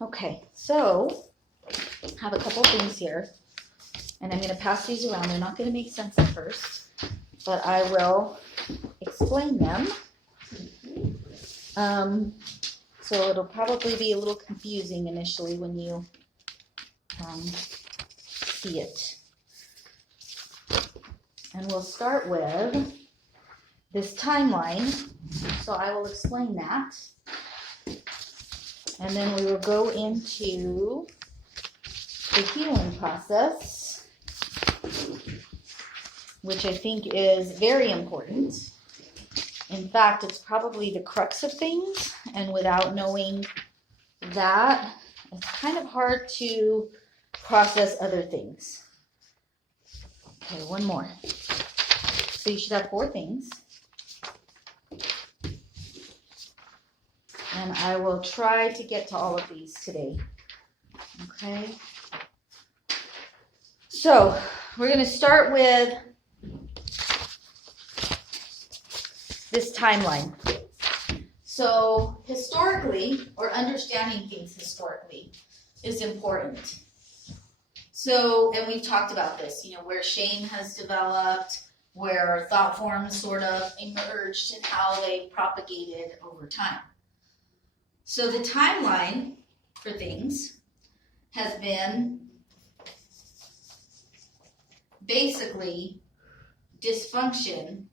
Okay, so I have a couple things here, and I'm going to pass these around. They're not going to make sense at first, but I will explain them. So it'll probably be a little confusing initially when you see it. And we'll start with this timeline. So I will explain that. And then we will go into the healing process, which I think is very important. In fact, it's probably the crux of things, and without knowing that, it's kind of hard to process other things. Okay, one more. So you should have 4 things. And I will try to get to all of these today. Okay? So, we're going to start with this timeline. So, historically, or understanding things historically, is important. So, and we've talked about this, where shame has developed, where thought forms sort of emerged, and how they propagated over time. So, the timeline for things has been basically dysfunction,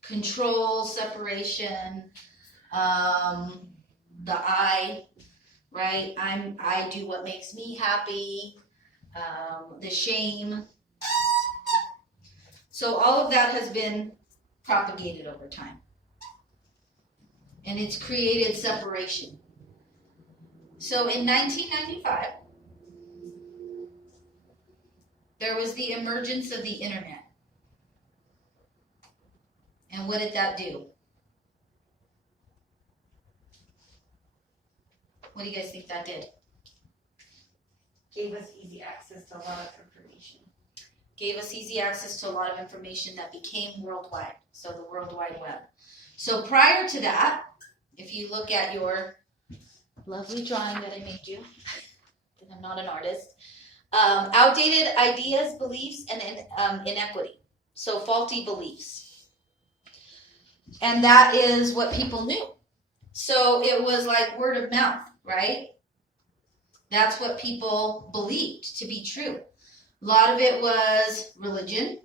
control, separation, the I, right? I do what makes me happy, the shame. So all of that has been propagated over time. And it's created separation. So in 1995, there was the emergence of the internet. And what did that do? What do you guys think that did? Gave us easy access to a lot of information. Gave us easy access to a lot of information that became worldwide. So the World Wide Web. So prior to that, if you look at your lovely drawing that I made you, because I'm not an artist, outdated ideas, beliefs, and inequity. So faulty beliefs. And that is what people knew. So it was like word of mouth, right? That's what people believed to be true. A lot of it was religion.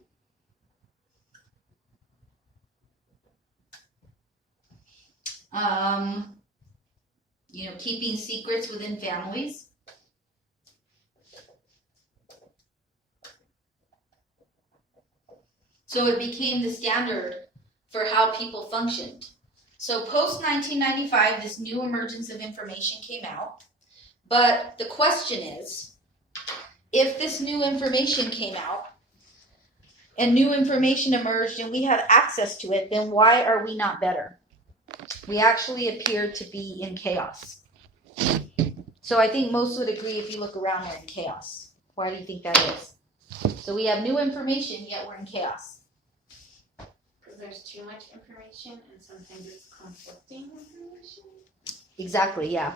Keeping secrets within families. So it became the standard for how people functioned. So post-1995, this new emergence of information came out. But the question is, if this new information came out and new information emerged and we have access to it, then why are we not better? We actually appear to be in chaos. So I think most would agree if you look around, we're in chaos. Why do you think that is? So we have new information, yet we're in chaos. Because there's too much information and sometimes it's conflicting information. Exactly, yeah.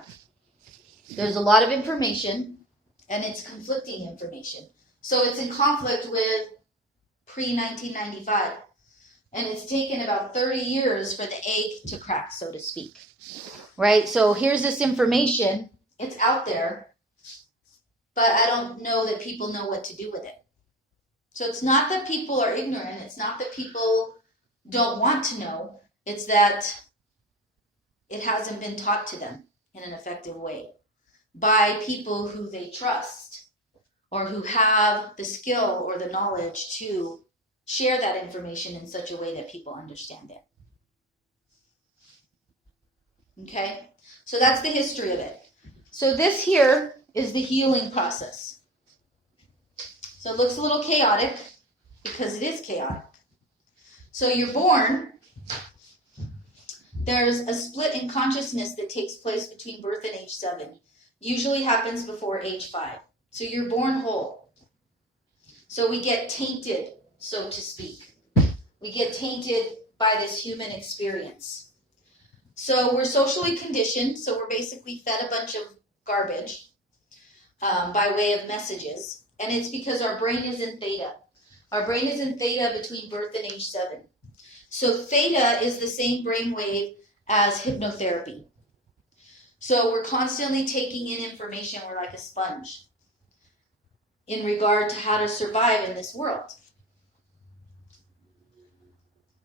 There's a lot of information and it's conflicting information. So it's in conflict with pre-1995. And it's taken about 30 years for the egg to crack, so to speak. Right? So here's this information. It's out there. But I don't know that people know what to do with it. So it's not that people are ignorant. It's not that people don't want to know. It's that it hasn't been taught to them in an effective way by people who they trust or who have the skill or the knowledge to share that information in such a way that people understand it. Okay? So that's the history of it. So this here is the healing process. So it looks a little chaotic because it is chaotic. So you're born. There's a split in consciousness that takes place between birth and age 7. Usually happens before age 5. So you're born whole. So we get tainted, so to speak. We get tainted by this human experience. So we're socially conditioned. So we're basically fed a bunch of garbage by way of messages. And it's because our brain is in theta. Our brain is in theta between birth and age 7. So theta is the same brain wave as hypnotherapy. So we're constantly taking in information. We're like a sponge in regard to how to survive in this world.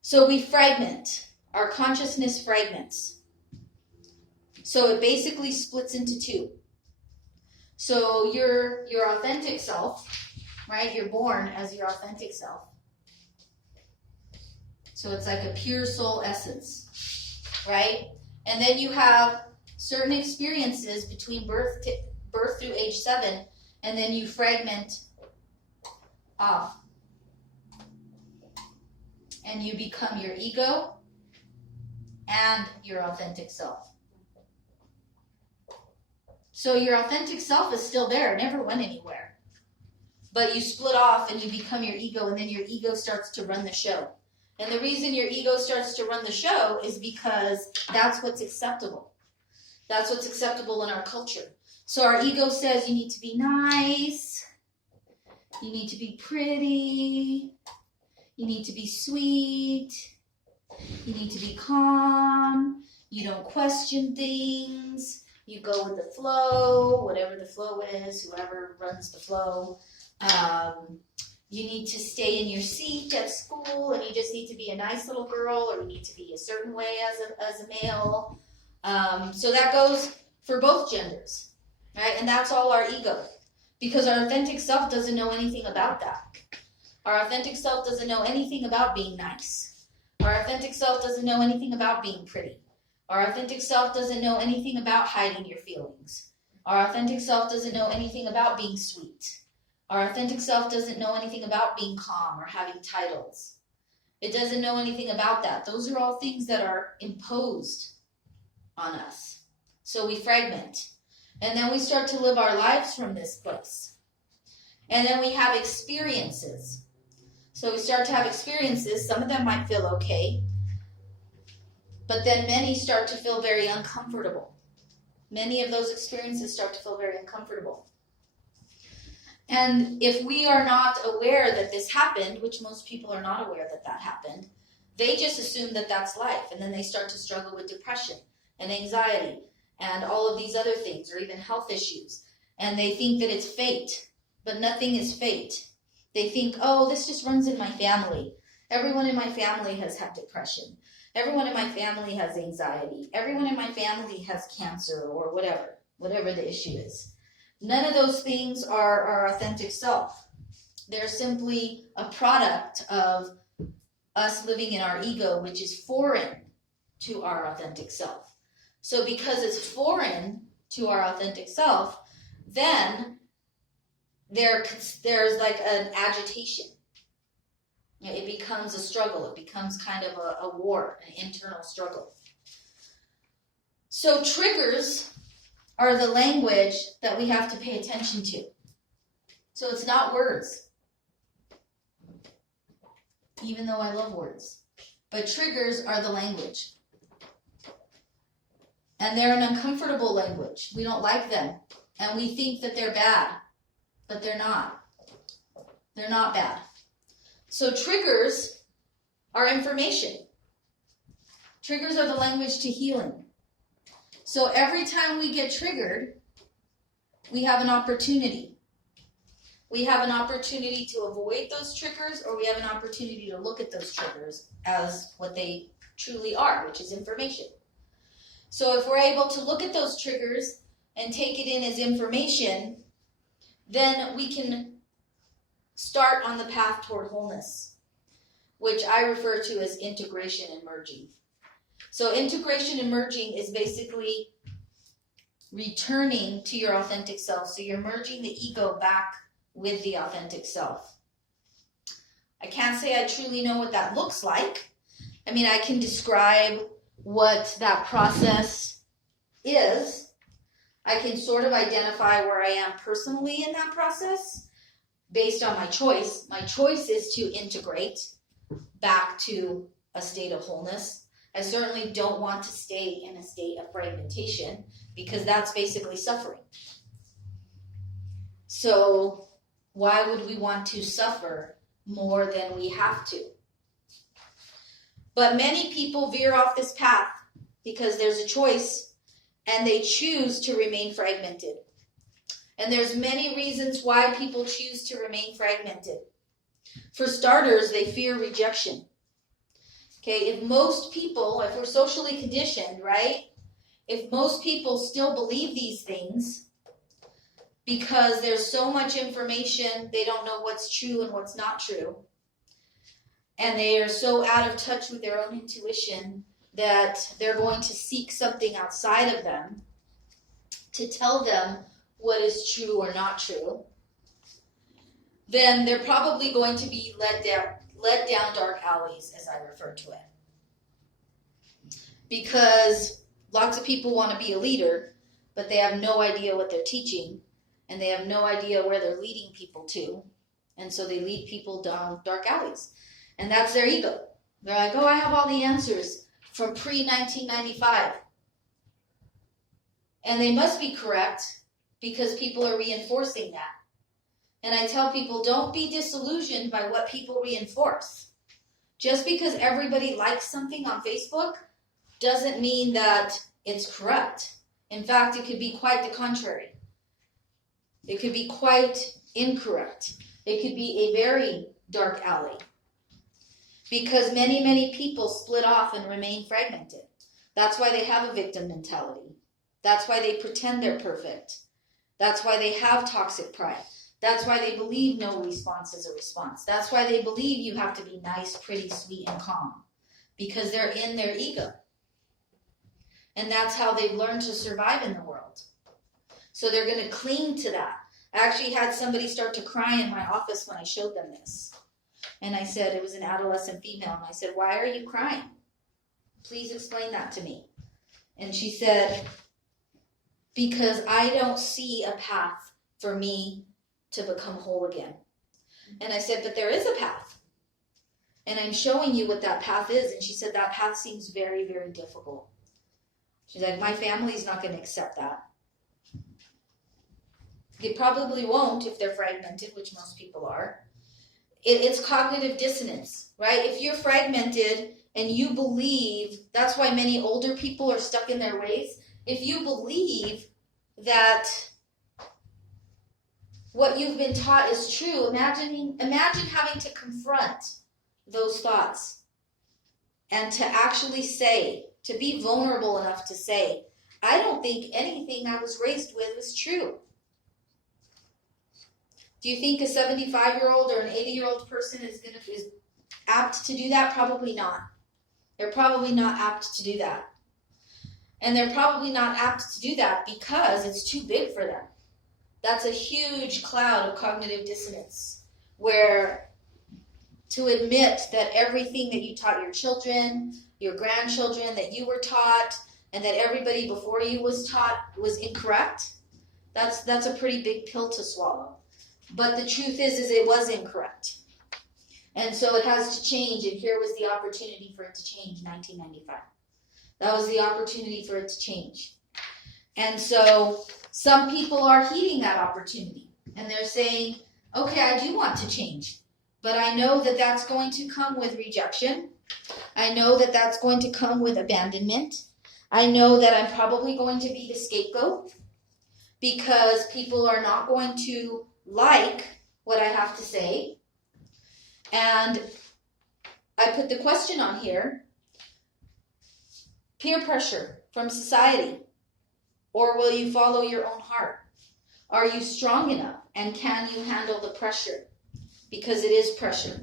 So we fragment. Our consciousness fragments. So it basically splits into 2. So your authentic self, right? You're born as your authentic self. So it's like a pure soul essence, right? And then you have certain experiences between birth through age 7, and then you fragment off. And you become your ego and your authentic self. So your authentic self is still there, it never went anywhere. But you split off and you become your ego, and then your ego starts to run the show. And the reason your ego starts to run the show is because that's what's acceptable. That's what's acceptable in our culture. So our ego says you need to be nice, you need to be pretty, you need to be sweet, you need to be calm, you don't question things, you go with the flow, whatever the flow is, whoever runs the flow. You need to stay in your seat at school, and you just need to be a nice little girl, or you need to be a certain way as a male. So that goes for both genders, right? And that's all our ego, because our authentic self doesn't know anything about that. Our authentic self doesn't know anything about being nice. Our authentic self doesn't know anything about being pretty. Our authentic self doesn't know anything about hiding your feelings. Our authentic self doesn't know anything about being sweet. Our authentic self doesn't know anything about being calm or having titles. It doesn't know anything about that. Those are all things that are imposed on us. So we fragment. And then we start to live our lives from this place. And then we have experiences. So we start to have experiences. Some of them might feel okay. But then many start to feel very uncomfortable. Many of those experiences start to feel very uncomfortable. And if we are not aware that this happened, which most people are not aware that that happened, they just assume that that's life. And then they start to struggle with depression and anxiety and all of these other things, or even health issues. And they think that it's fate, but nothing is fate. They think, oh, this just runs in my family. Everyone in my family has had depression. Everyone in my family has anxiety. Everyone in my family has cancer, or whatever the issue is. None of those things are our authentic self. They're simply a product of us living in our ego, which is foreign to our authentic self. So because it's foreign to our authentic self, then there's like an agitation. It becomes a struggle. It becomes kind of a war, an internal struggle. So triggers are the language that we have to pay attention to. So it's not words, even though I love words. But triggers are the language. And they're an uncomfortable language. We don't like them. And we think that they're bad. But they're not. They're not bad. So triggers are information. Triggers are the language to healing. So every time we get triggered, we have an opportunity. We have an opportunity to avoid those triggers, or we have an opportunity to look at those triggers as what they truly are, which is information. So if we're able to look at those triggers and take it in as information, then we can start on the path toward wholeness, which I refer to as integration and merging. So integration and merging is basically returning to your authentic self. So you're merging the ego back with the authentic self. I can't say I truly know what that looks like. I mean, I can describe what that process is. I can sort of identify where I am personally in that process based on my choice. My choice is to integrate back to a state of wholeness. I certainly don't want to stay in a state of fragmentation because that's basically suffering. So why would we want to suffer more than we have to? But many people veer off this path because there's a choice and they choose to remain fragmented. And there's many reasons why people choose to remain fragmented. For starters, they fear rejection. Okay, if most people, if we're socially conditioned, right? If most people still believe these things because there's so much information, they don't know what's true and what's not true. And they are so out of touch with their own intuition that they're going to seek something outside of them to tell them what is true or not true. Then they're probably going to be led down dark alleys, as I refer to it. Because lots of people want to be a leader, but they have no idea what they're teaching, and they have no idea where they're leading people to. And so they lead people down dark alleys. And that's their ego. They're like, oh, I have all the answers from pre-1995. And they must be correct because people are reinforcing that. And I tell people, don't be disillusioned by what people reinforce. Just because everybody likes something on Facebook doesn't mean that it's correct. In fact, it could be quite the contrary. It could be quite incorrect. It could be a very dark alley. Because many, many people split off and remain fragmented. That's why they have a victim mentality. That's why they pretend they're perfect. That's why they have toxic pride. That's why they believe no response is a response. That's why they believe you have to be nice, pretty, sweet, and calm. Because they're in their ego. And that's how they've learned to survive in the world. So they're going to cling to that. I actually had somebody start to cry in my office when I showed them this. And I said, it was an adolescent female, and I said, why are you crying? Please explain that to me. And she said, because I don't see a path for me to become whole again. And I said, but there is a path. And I'm showing you what that path is. And she said, that path seems very, very difficult. She's like, my family's not going to accept that. They probably won't if they're fragmented, which most people are. It's cognitive dissonance, right? If you're fragmented and you believe, that's why many older people are stuck in their ways. If you believe that what you've been taught is true, imagine having to confront those thoughts and to actually say, to be vulnerable enough to say, I don't think anything I was raised with is true. Do you think a 75-year-old or an 80-year-old person is apt to do that? Probably not. They're probably not apt to do that. And they're probably not apt to do that because it's too big for them. That's a huge cloud of cognitive dissonance where to admit that everything that you taught your children, your grandchildren, that you were taught, and that everybody before you was taught was incorrect, that's a pretty big pill to swallow. But the truth is it was incorrect. And so it has to change, and here was the opportunity for it to change, 1995. That was the opportunity for it to change. And so some people are heeding that opportunity, and they're saying, okay, I do want to change, but I know that that's going to come with rejection. I know that that's going to come with abandonment. I know that I'm probably going to be the scapegoat because people are not going to like what I have to say. And I put the question on here, peer pressure from society, or will you follow your own heart? Are you strong enough, and can you handle the pressure? Because it is pressure.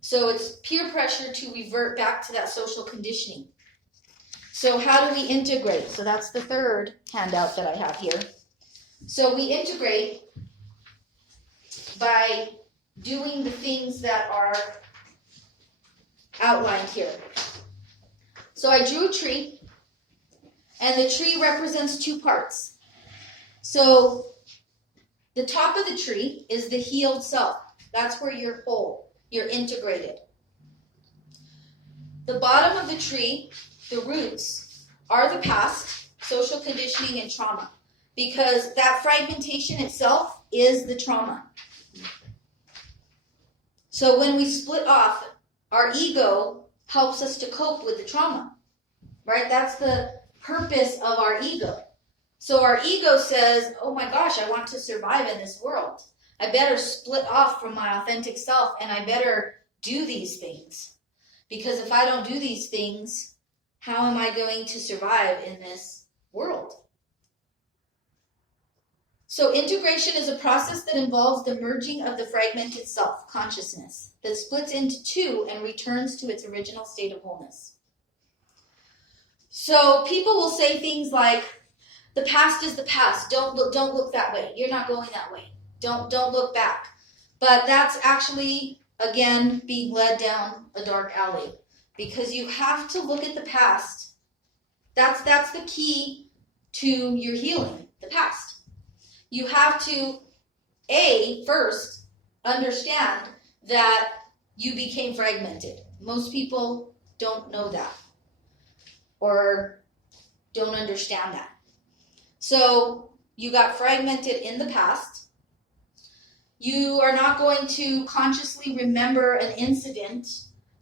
So it's peer pressure to revert back to that social conditioning. So how do we integrate? So that's the third handout that I have here. So we integrate by doing the things that are outlined here. So I drew a tree, and the tree represents two parts. So the top of the tree is the healed self. That's where you're whole, you're integrated. the bottom of the tree, the roots, are the past, social conditioning, and trauma. Because that fragmentation itself is the trauma. So when we split off, our ego helps us to cope with the trauma, right? That's the purpose of our ego. So our ego says, oh my gosh, I want to survive in this world. I better split off from my authentic self, and I better do these things. Because if I don't do these things, how am I going to survive in this world? So integration is a process that involves the merging of the fragmented self, consciousness, that splits into two and returns to its original state of wholeness. So people will say things like, the past is the past. Don't look that way. You're not going that way. Don't look back. But that's actually, again, being led down a dark alley. Because you have to look at the past. That's the key to your healing, the past. You have to, first, understand that you became fragmented. Most people don't know that or don't understand that. So you got fragmented in the past. You are not going to consciously remember an incident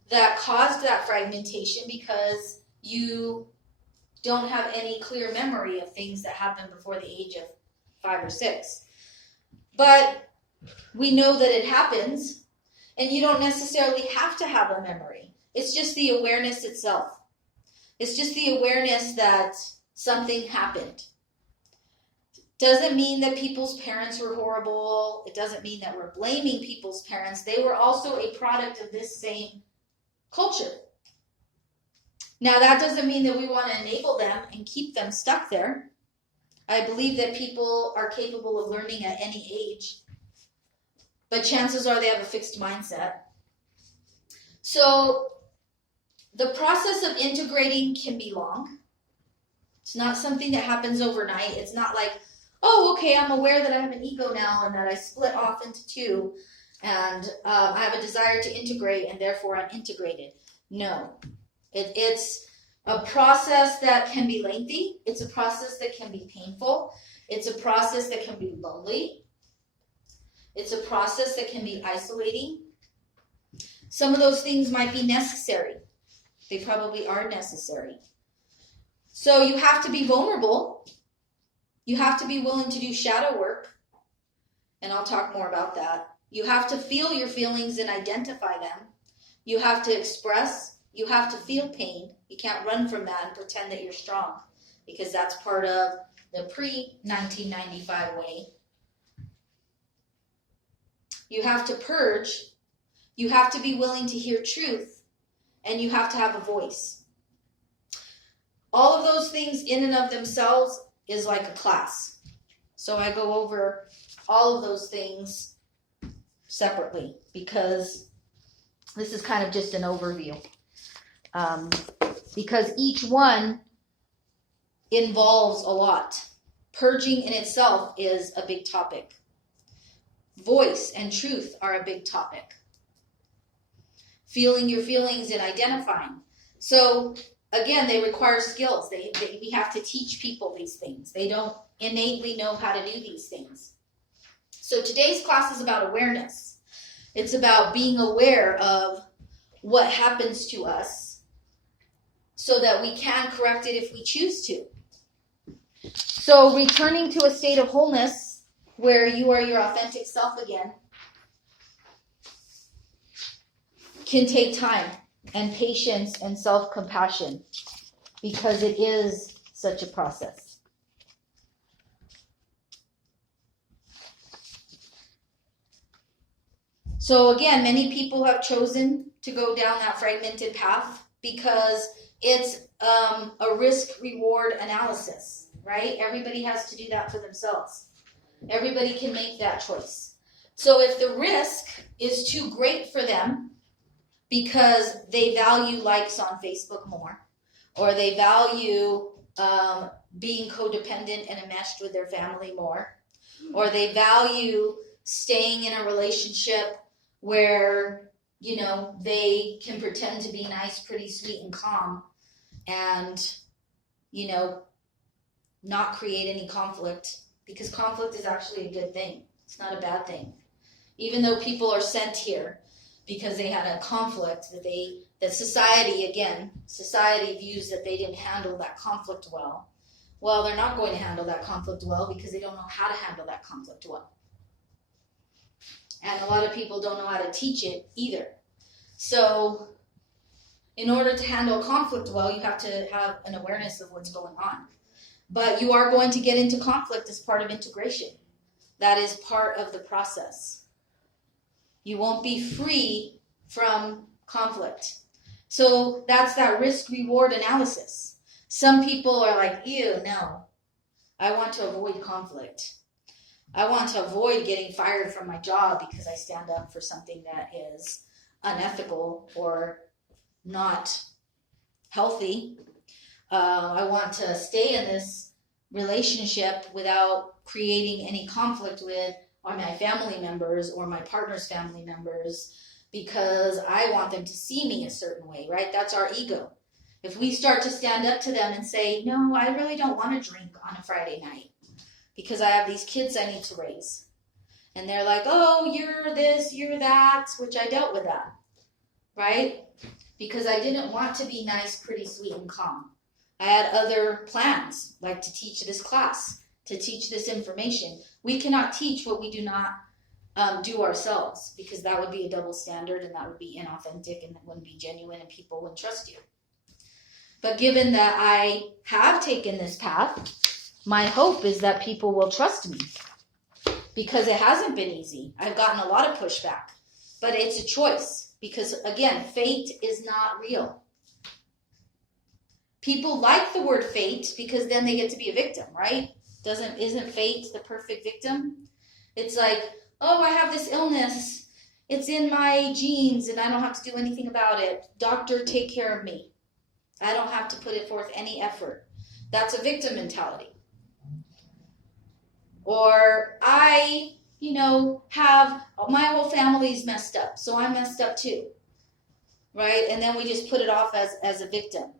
that caused that fragmentation because you don't have any clear memory of things that happened before the age of 5 or 6. But we know that it happens, and you don't necessarily have to have a memory. It's just the awareness itself. It's just the awareness that something happened. Doesn't mean that people's parents were horrible. It doesn't mean that we're blaming people's parents. They were also a product of this same culture. Now, that doesn't mean that we want to enable them and keep them stuck there. I believe that people are capable of learning at any age, but chances are they have a fixed mindset. So the process of integrating can be long. It's not something that happens overnight. It's not like, oh, okay, I'm aware that I have an ego now and that I split off into two and I have a desire to integrate and therefore I'm integrated. No, it's a process that can be lengthy. It's a process that can be painful. It's a process that can be lonely. It's a process that can be isolating. Some of those things might be necessary. They probably are necessary. So you have to be vulnerable. You have to be willing to do shadow work. And I'll talk more about that. You have to feel your feelings and identify them. You have to express. You have to feel pain. You can't run from that and pretend that you're strong, because that's part of the pre-1995 way. You have to purge. You have to be willing to hear truth, and you have to have a voice. All of those things in and of themselves is like a class. So I go over all of those things separately because this is kind of just an overview. Because each one involves a lot. Purging in itself is a big topic. Voice and truth are a big topic. Feeling your feelings and identifying. So again, they require skills. We have to teach people these things. They don't innately know how to do these things. So today's class is about awareness. It's about being aware of what happens to us so that we can correct it if we choose to. So returning to a state of wholeness where you are your authentic self again can take time and patience and self-compassion because it is such a process. So again, many people have chosen to go down that fragmented path because it's a risk-reward analysis, right? Everybody has to do that for themselves. Everybody can make that choice. So if the risk is too great for them because they value likes on Facebook more, or they value being codependent and enmeshed with their family more, or they value staying in a relationship where they can pretend to be nice, pretty, sweet, and calm and, not create any conflict, because conflict is actually a good thing. It's not a bad thing. Even though people are sent here because they had a conflict that society views that they didn't handle that conflict well. Well, they're not going to handle that conflict well because they don't know how to handle that conflict well. And a lot of people don't know how to teach it either. So in order to handle conflict well, you have to have an awareness of what's going on. But you are going to get into conflict as part of integration. That is part of the process. You won't be free from conflict. So that's that risk-reward analysis. Some people are like, ew, no. I want to avoid conflict. I want to avoid getting fired from my job because I stand up for something that is unethical or not healthy. I want to stay in this relationship without creating any conflict with my family members or my partner's family members because I want them to see me a certain way, right? That's our ego. If we start to stand up to them and say, no, I really don't want to drink on a Friday night because I have these kids I need to raise. And they're like, oh, you're this, you're that, which I dealt with that, right? Because I didn't want to be nice, pretty, sweet, and calm. I had other plans, like to teach this class, to teach this information. We cannot teach what we do not do ourselves, because that would be a double standard and that would be inauthentic and it wouldn't be genuine and people wouldn't trust you. But given that I have taken this path, my hope is that people will trust me, because it hasn't been easy. I've gotten a lot of pushback, but it's a choice, because again, fate is not real. People like the word fate because then they get to be a victim, right? Isn't fate the perfect victim? It's like, oh, I have this illness. It's in my genes and I don't have to do anything about it. Doctor, take care of me. I don't have to put it forth any effort. That's a victim mentality. Or I, have my whole family's messed up, so I'm messed up too. Right? And then we just put it off as a victim.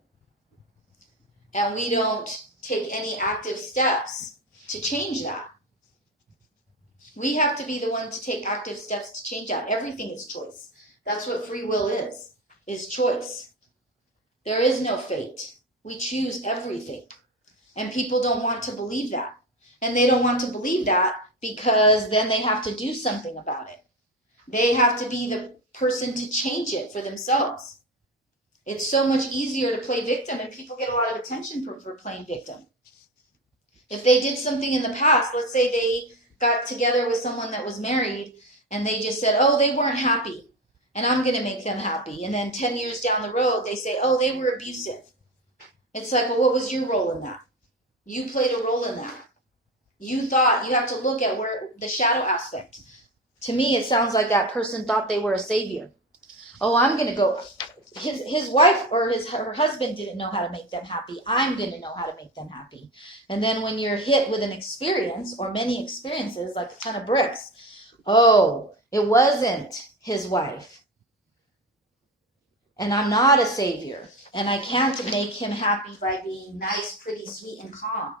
And we don't take any active steps to change that. We have to be the one to take active steps to change that. Everything is choice. That's what free will is choice. There is no fate. We choose everything. And people don't want to believe that. And they don't want to believe that because then they have to do something about it. They have to be the person to change it for themselves. It's so much easier to play victim, and people get a lot of attention for playing victim. If they did something in the past, let's say they got together with someone that was married and they just said, oh, they weren't happy and I'm going to make them happy. And then 10 years down the road, they say, oh, they were abusive. It's like, well, what was your role in that? You played a role in that. You thought, you have to look at where the shadow aspect. To me, it sounds like that person thought they were a savior. Oh, I'm going to go. His wife or her husband didn't know how to make them happy. I'm going to know how to make them happy. And then when you're hit with an experience or many experiences, like a ton of bricks, oh, it wasn't his wife. And I'm not a savior. And I can't make him happy by being nice, pretty, sweet, and calm.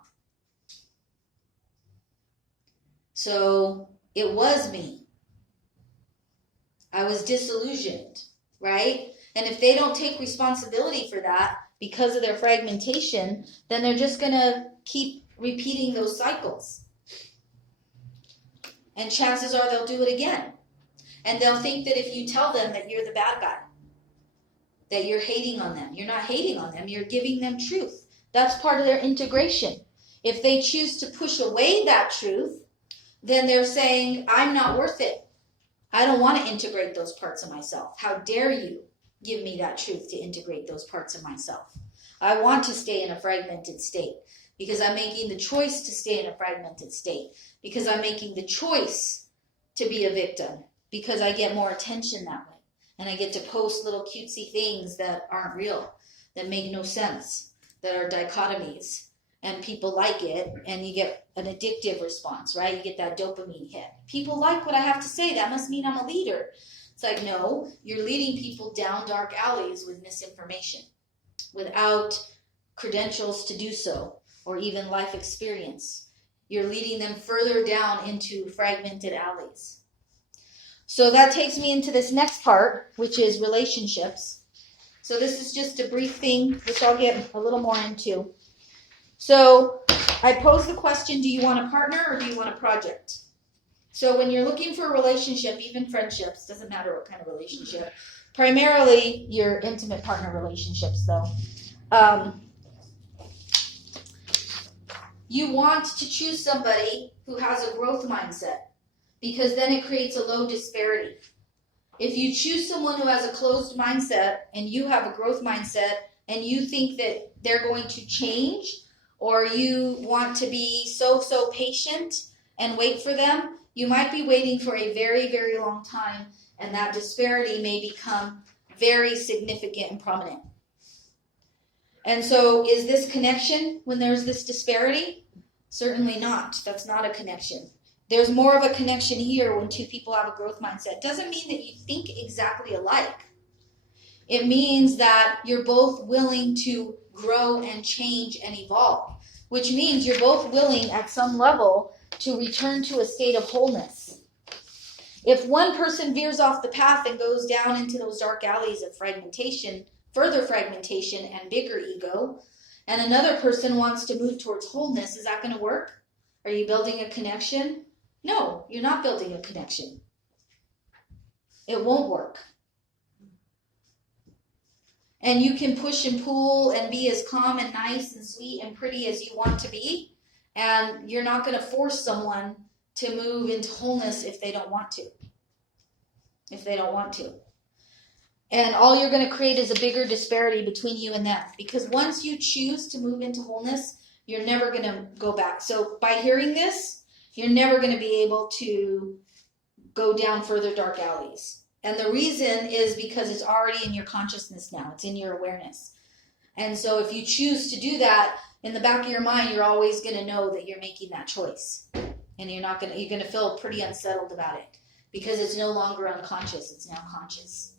So it was me. I was disillusioned, right? And if they don't take responsibility for that because of their fragmentation, then they're just going to keep repeating those cycles. And chances are they'll do it again. And they'll think that if you tell them that you're the bad guy, that you're hating on them. You're not hating on them. You're giving them truth. That's part of their integration. If they choose to push away that truth, then they're saying, I'm not worth it. I don't want to integrate those parts of myself. How dare you give me that truth to integrate those parts of myself? I want to stay in a fragmented state because I'm making the choice to stay in a fragmented state, because I'm making the choice to be a victim, because I get more attention that way. And I get to post little cutesy things that aren't real, that make no sense, that are dichotomies. And people like it, and you get an addictive response, right? You get that dopamine hit. People like what I have to say. That must mean I'm a leader. It's like, no, you're leading people down dark alleys with misinformation without credentials to do so or even life experience. You're leading them further down into fragmented alleys. So that takes me into this next part, which is relationships. So this is just a brief thing, which I'll get a little more into. So I pose the question, do you want a partner or do you want a project? So when you're looking for a relationship, even friendships, doesn't matter what kind of relationship, primarily your intimate partner relationships though, you want to choose somebody who has a growth mindset because then it creates a low disparity. If you choose someone who has a closed mindset and you have a growth mindset and you think that they're going to change or you want to be so patient and wait for them, you might be waiting for a very, very long time, and that disparity may become very significant and prominent. And so is this connection when there's this disparity? Certainly not. That's not a connection. There's more of a connection here when two people have a growth mindset. Doesn't mean that you think exactly alike. It means that you're both willing to grow and change and evolve, which means you're both willing at some level to return to a state of wholeness. If one person veers off the path and goes down into those dark alleys of fragmentation, further fragmentation and bigger ego, and another person wants to move towards wholeness, is that going to work? Are you building a connection? No, you're not building a connection. It won't work. And you can push and pull and be as calm and nice and sweet and pretty as you want to be, and you're not going to force someone to move into wholeness if they don't want to. And all you're going to create is a bigger disparity between you and them. Because once you choose to move into wholeness, you're never going to go back. So by hearing this, you're never going to be able to go down further dark alleys. And the reason is because it's already in your consciousness now. It's in your awareness. And so if you choose to do that, in the back of your mind, you're always going to know that you're making that choice. And you're going to feel pretty unsettled about it because it's no longer unconscious. It's now conscious.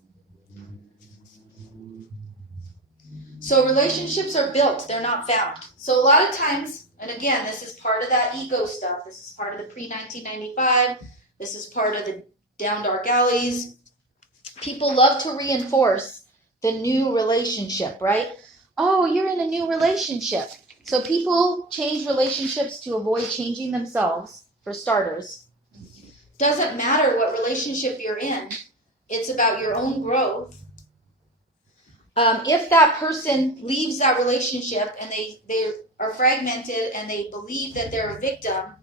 So relationships are built. They're not found. So a lot of times, and again, this is part of that ego stuff. This is part of the pre-1995. This is part of the down dark alleys. People love to reinforce the new relationship, right? Oh, you're in a new relationship. So people change relationships to avoid changing themselves, for starters. Doesn't matter what relationship you're in. It's about your own growth. If that person leaves that relationship and they are fragmented and they believe that they're a victim,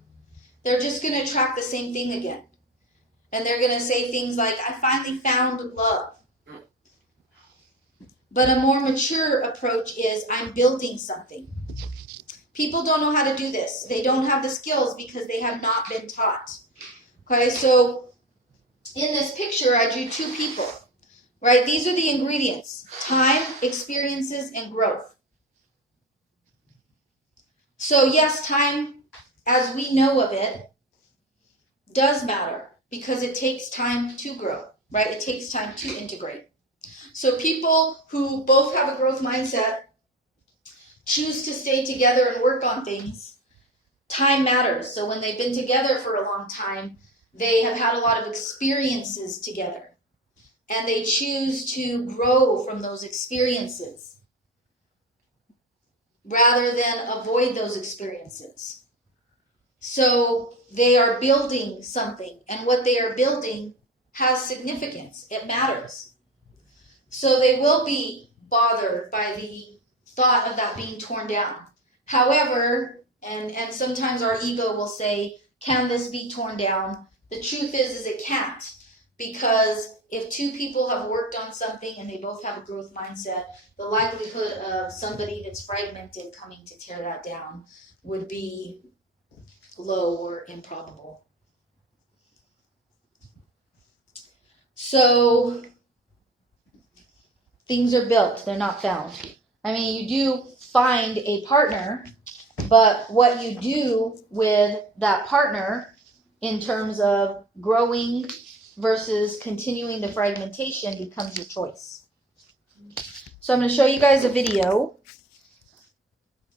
they're just going to attract the same thing again. And they're going to say things like, I finally found love. But a more mature approach is, I'm building something. People don't know how to do this. They don't have the skills because they have not been taught. Okay, so in this picture, I drew two people. Right? These are the ingredients: time, experiences, and growth. So yes, time, as we know of it, does matter because it takes time to grow, right? It takes time to integrate. So people who both have a growth mindset choose to stay together and work on things. Time matters. So when they've been together for a long time, they have had a lot of experiences together. And they choose to grow from those experiences rather than avoid those experiences. So they are building something, and what they are building has significance. It matters. So they will be bothered by the thought of that being torn down. However, and sometimes our ego will say, can this be torn down? The truth is it can't. Because if two people have worked on something and they both have a growth mindset, the likelihood of somebody that's fragmented coming to tear that down would be low or improbable. So things are built, they're not found. I mean, you do find a partner, but what you do with that partner in terms of growing, versus continuing the fragmentation becomes your choice. So I'm going to show you guys a video